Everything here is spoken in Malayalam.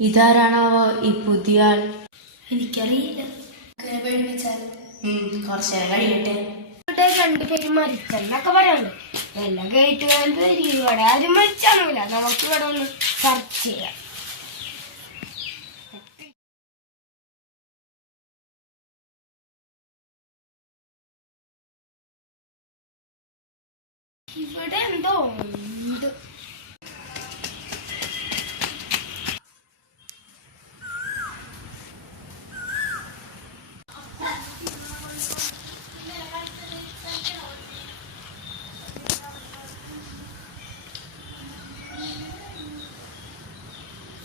ഇതാരാണാവോ ഈ പുതിയ ആൾ? എനിക്കറിയില്ല. കുറച്ചു നേരം കഴിയട്ടെ. രണ്ടുപേരും മരിച്ചെന്നൊക്കെ പറയാനുണ്ട്. എല്ലാം കേട്ട് വേണ്ട. ഇവിടെ ആരും മരിച്ചാണില്ല. നമുക്ക് ഇവിടെ ഒന്ന് സെർച്ച് ചെയ്യാം. ഇവിടെ എന്തോ ഉണ്ട്.